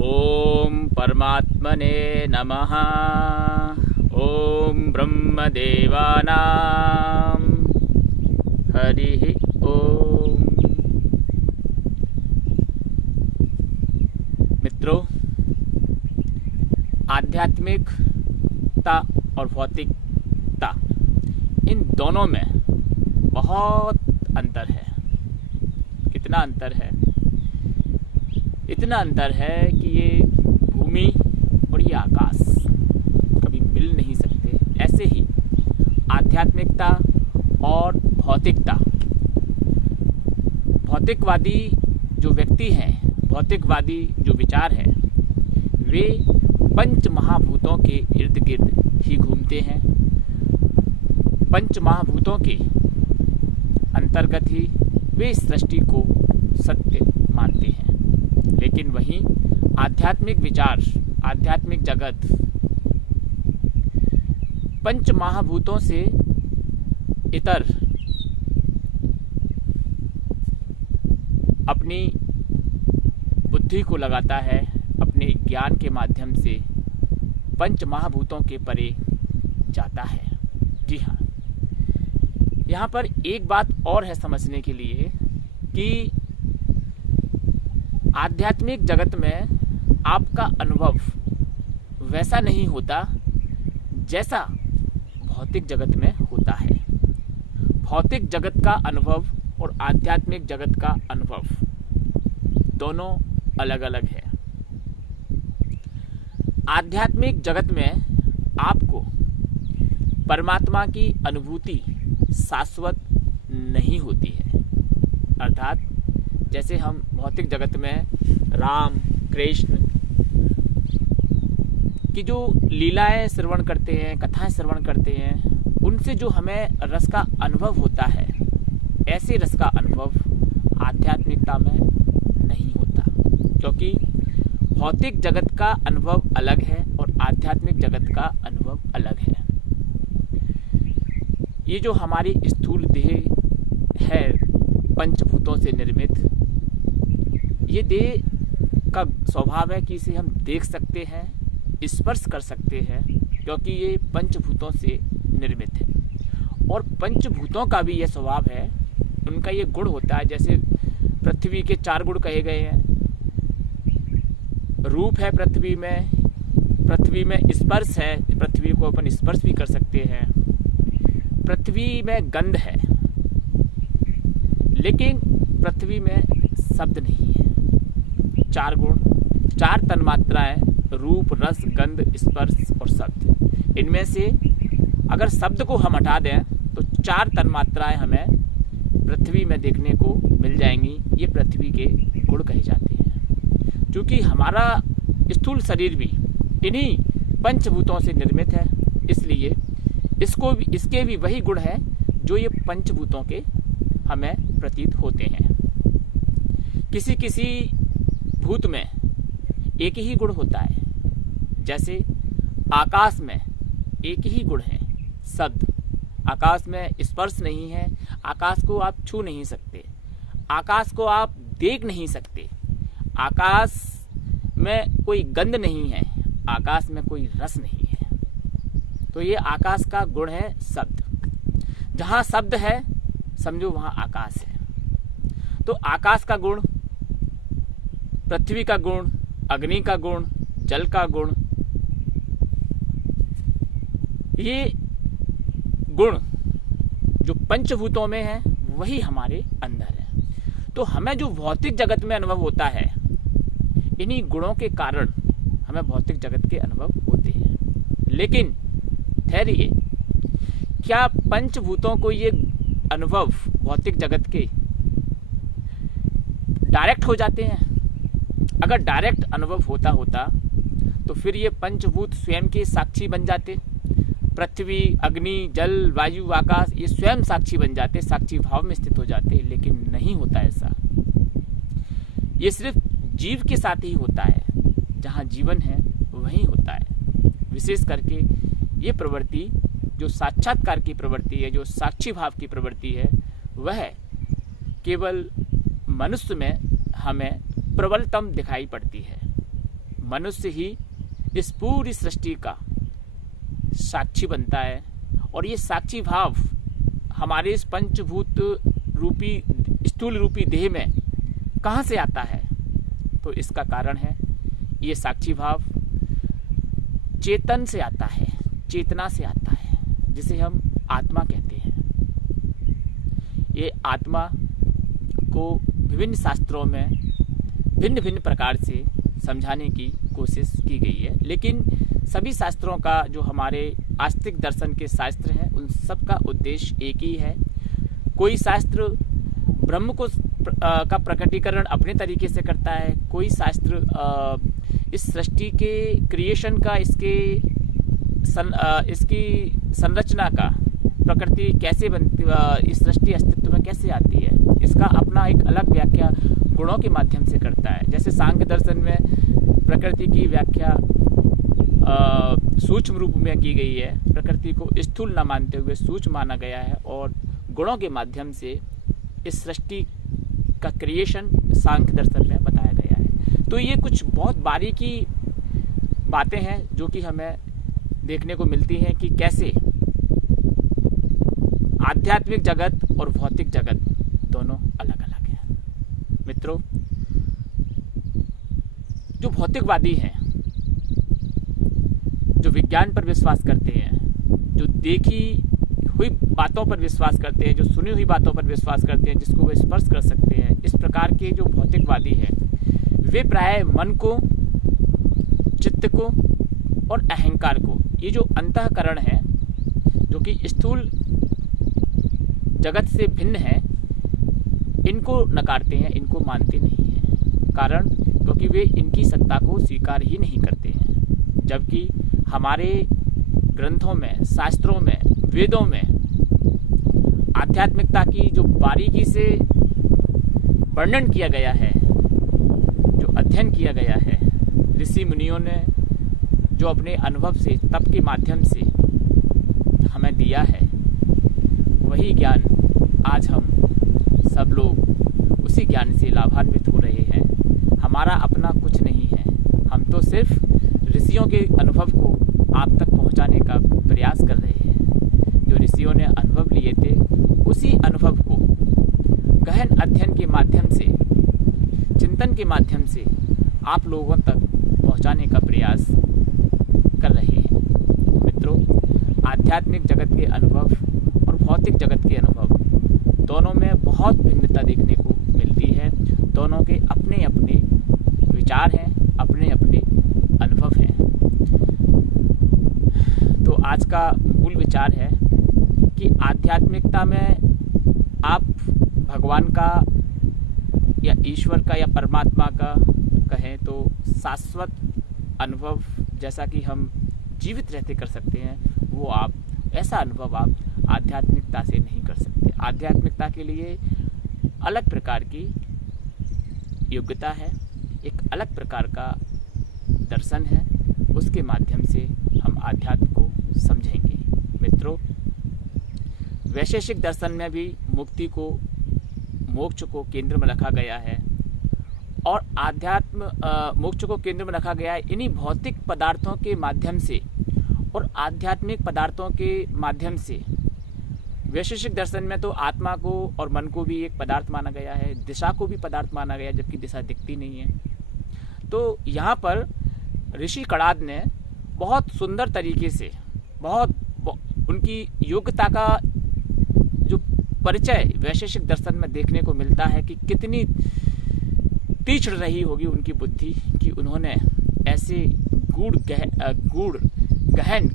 ओम परमात्मने नमः। ओम ब्रह्मदेवानां हरिः ओम। मित्रों, आध्यात्मिकता और भौतिकता, इन दोनों में बहुत अंतर है। कितना अंतर है? इतना अंतर है कि ये भूमि और ये आकाश कभी मिल नहीं सकते। ऐसे ही आध्यात्मिकता और भौतिकता, भौतिकवादी जो व्यक्ति हैं, भौतिकवादी जो विचार है, वे पंच महाभूतों के इर्द गिर्द ही घूमते हैं। पंच महाभूतों के अंतर्गत ही वे सृष्टि को सत्य मानते हैं। लेकिन वहीं आध्यात्मिक विचार, आध्यात्मिक जगत पंच महाभूतों से इतर अपनी बुद्धि को लगाता है, अपने ज्ञान के माध्यम से पंच महाभूतों के परे जाता है। जी हाँ, यहाँ पर एक बात और है समझने के लिए कि आध्यात्मिक जगत में आपका अनुभव वैसा नहीं होता जैसा भौतिक जगत में होता है। भौतिक जगत का अनुभव और आध्यात्मिक जगत का अनुभव दोनों अलग अलग है। आध्यात्मिक जगत में आपको परमात्मा की अनुभूति शाश्वत नहीं होती है। अर्थात जैसे हम भौतिक जगत में राम कृष्ण की जो लीलाएं श्रवण करते हैं, कथाएं श्रवण करते हैं, उनसे जो हमें रस का अनुभव होता है, ऐसे रस का अनुभव आध्यात्मिकता में नहीं होता। क्योंकि भौतिक जगत का अनुभव अलग है और आध्यात्मिक जगत का अनुभव अलग है। ये जो हमारी स्थूल देह है, पंचभूतों से निर्मित, ये देह का स्वभाव है कि इसे हम देख सकते हैं, स्पर्श कर सकते हैं, क्योंकि ये पंचभूतों से निर्मित है। और पंचभूतों का भी ये स्वभाव है, उनका ये गुण होता है। जैसे पृथ्वी के 4 गुण कहे गए हैं। रूप है पृथ्वी में स्पर्श है, पृथ्वी को अपन स्पर्श भी कर सकते हैं। पृथ्वी में गंध है, लेकिन पृथ्वी में शब्द नहीं है। 4 गुण, 4 तन्मात्राएं, रूप, रस, गंध, स्पर्श और शब्द। इनमें से अगर शब्द को हम हटा दें तो 4 तन्मात्राएं हमें पृथ्वी में देखने को मिल जाएंगी। ये पृथ्वी के गुण कहे जाते हैं। क्योंकि हमारा स्थूल शरीर भी इन्हीं पंचभूतों से निर्मित है, इसलिए इसके भी वही गुण है जो ये पंचभूतों के हमें प्रतीत होते हैं। किसी किसी भूत में एक ही गुण होता है। जैसे आकाश में एक ही गुण है, शब्द। आकाश में स्पर्श नहीं है, आकाश को आप छू नहीं सकते, आकाश को आप देख नहीं सकते, आकाश में कोई गंध नहीं है, आकाश में कोई रस नहीं है। तो ये आकाश का गुण है शब्द। जहाँ शब्द है समझो वहाँ आकाश है। तो आकाश का गुण, पृथ्वी का गुण, अग्नि का गुण, जल का गुण, ये गुण जो पंचभूतों में है वही हमारे अंदर है। तो हमें जो भौतिक जगत में अनुभव होता है, इन्हीं गुणों के कारण हमें भौतिक जगत के अनुभव होते हैं। लेकिन ठहरिए, क्या पंचभूतों को ये अनुभव भौतिक जगत के डायरेक्ट हो जाते हैं? अगर डायरेक्ट अनुभव होता तो फिर ये पंचभूत स्वयं के साक्षी बन जाते। पृथ्वी, अग्नि, जल, वायु, आकाश, ये स्वयं साक्षी बन जाते, साक्षी भाव में स्थित हो जाते। लेकिन नहीं होता ऐसा। ये सिर्फ जीव के साथ ही होता है। जहाँ जीवन है वहीं होता है। विशेष करके ये प्रवृत्ति जो साक्षात्कार की प्रवृत्ति है, जो साक्षी भाव की प्रवृत्ति है, वह केवल मनुष्य में हमें प्रबलतम दिखाई पड़ती है। मनुष्य ही इस पूरी सृष्टि का साक्षी बनता है, और ये साक्षी भाव हमारे इस पंचभूत रूपी स्थूल रूपी देह में कहाँ से आता है? तो इसका कारण है ये साक्षी भाव चेतन से आता है, चेतना से आता है, जिसे हम आत्मा कहते हैं। ये आत्मा को विभिन्न शास्त्रों में भिन्न भिन्न प्रकार से समझाने की कोशिश की गई है, लेकिन सभी शास्त्रों का जो हमारे आस्तिक दर्शन के शास्त्र हैं उन सब का उद्देश्य एक ही है। कोई शास्त्र ब्रह्म को का प्रकटीकरण अपने तरीके से करता है, कोई शास्त्र इस सृष्टि के क्रिएशन का, इसकी संरचना का, प्रकृति कैसे बनती, इस सृष्टि अस्तित्व में कैसे आती है, इसका अपना एक अलग व्याख्या गुणों के माध्यम से करता है। जैसे सांख्य दर्शन में प्रकृति की व्याख्या सूक्ष्म रूप में की गई है, प्रकृति को स्थूल न मानते हुए सूक्ष्म माना गया है, और गुणों के माध्यम से इस सृष्टि का क्रिएशन सांख्य दर्शन में बताया गया है। तो ये कुछ बहुत बारीकी बातें हैं जो कि हमें देखने को मिलती हैं कि कैसे आध्यात्मिक जगत और भौतिक जगत दोनों अलग अलग हैं। मित्रों, जो भौतिकवादी हैं, जो विज्ञान पर विश्वास करते हैं, जो देखी हुई बातों पर विश्वास करते हैं, जो सुनी हुई बातों पर विश्वास करते हैं, जिसको वे स्पर्श कर सकते हैं, इस प्रकार के जो भौतिकवादी हैं वे प्राय मन को, चित्त को और अहंकार को, ये जो अंतःकरण है जो कि स्थूल जगत से भिन्न है, इनको नकारते हैं, इनको मानते नहीं हैं। कारण क्योंकि वे इनकी सत्ता को स्वीकार ही नहीं करते हैं। जबकि हमारे ग्रंथों में, शास्त्रों में, वेदों में आध्यात्मिकता की जो बारीकी से वर्णन किया गया है, जो अध्ययन किया गया है, ऋषि मुनियों ने जो अपने अनुभव से, तप के माध्यम से हमें दिया है, वही ज्ञान आज हम सब लोग उसी ज्ञान से लाभान्वित हो रहे हैं। हमारा अपना कुछ नहीं है, हम तो सिर्फ ऋषियों के अनुभव को आप तक पहुंचाने का प्रयास कर रहे हैं। जो ऋषियों ने अनुभव लिए थे, उसी अनुभव को गहन अध्ययन के माध्यम से, चिंतन के माध्यम से आप लोगों तक पहुंचाने का प्रयास कर रहे हैं। मित्रों, आध्यात्मिक जगत के अनुभव और भौतिक जगत के अनुभव दोनों में बहुत भिन्नता देखने को मिलती है। दोनों के अपने अपने विचार हैं, अपने अपने अनुभव हैं। तो आज का मूल विचार है कि आध्यात्मिकता में आप भगवान का या ईश्वर का या परमात्मा का कहें तो शाश्वत अनुभव, जैसा कि हम जीवित रहते कर सकते हैं, वो आप ऐसा अनुभव आप आध्यात्मिकता से नहीं कर सकते। आध्यात्मिकता के लिए अलग प्रकार की योग्यता है, एक अलग प्रकार का दर्शन है, उसके माध्यम से हम आध्यात्म को समझेंगे। मित्रों, वैशेषिक दर्शन में भी मुक्ति को, मोक्ष को केंद्र में रखा गया है, और आध्यात्म मोक्ष को केंद्र में रखा गया है इन्हीं भौतिक पदार्थों के माध्यम से और आध्यात्मिक पदार्थों के माध्यम से। वैशेषिक दर्शन में तो आत्मा को और मन को भी एक पदार्थ माना गया है, दिशा को भी पदार्थ माना गया, जबकि दिशा दिखती नहीं है। तो यहाँ पर ऋषि कणाद ने बहुत सुंदर तरीके से, बहुत उनकी योग्यता का जो परिचय वैशेषिक दर्शन में देखने को मिलता है कि कितनी तीक्ष्ण रही होगी उनकी बुद्धि कि उन्होंने ऐसे गूढ़ गहन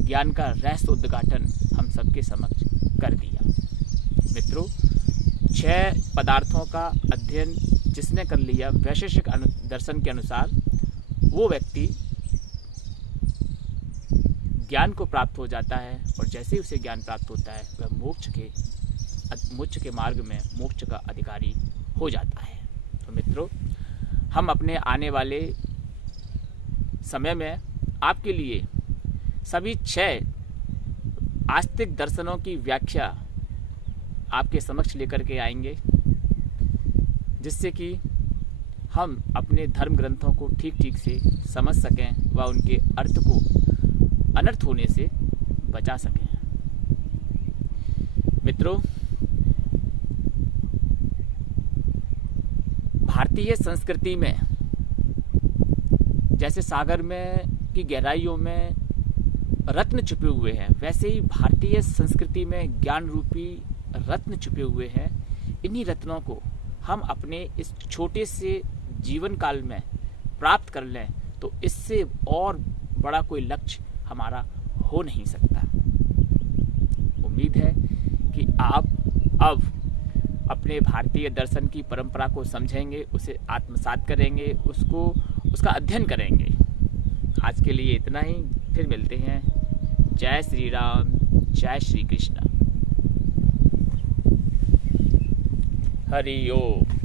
ज्ञान का रहस्य उद्घाटन हम सबके समक्ष कर दिया। मित्रों, 6 पदार्थों का अध्ययन जिसने कर लिया वैशेषिक दर्शन के अनुसार, वो व्यक्ति ज्ञान को प्राप्त हो जाता है, और जैसे ही उसे ज्ञान प्राप्त होता है वह मोक्ष के मार्ग में मोक्ष का अधिकारी हो जाता है। तो मित्रों, हम अपने आने वाले समय में आपके लिए सभी 6 आस्तिक दर्शनों की व्याख्या आपके समक्ष लेकर के आएंगे, जिससे कि हम अपने धर्म ग्रंथों को ठीक ठीक से समझ सकें व उनके अर्थ को अनर्थ होने से बचा सकें। मित्रों, भारतीय संस्कृति में जैसे सागर में की गहराइयों में रत्न छुपे हुए हैं, वैसे ही भारतीय संस्कृति में ज्ञान रूपी रत्न छुपे हुए हैं। इन्हीं रत्नों को हम अपने इस छोटे से जीवन काल में प्राप्त कर लें तो इससे और बड़ा कोई लक्ष्य हमारा हो नहीं सकता। उम्मीद है कि आप अब अपने भारतीय दर्शन की परंपरा को समझेंगे, उसे आत्मसात करेंगे, उसका अध्ययन करेंगे। आज के लिए इतना ही, फिर मिलते हैं। जय श्री राम, जय श्री कृष्ण, हरि ओम।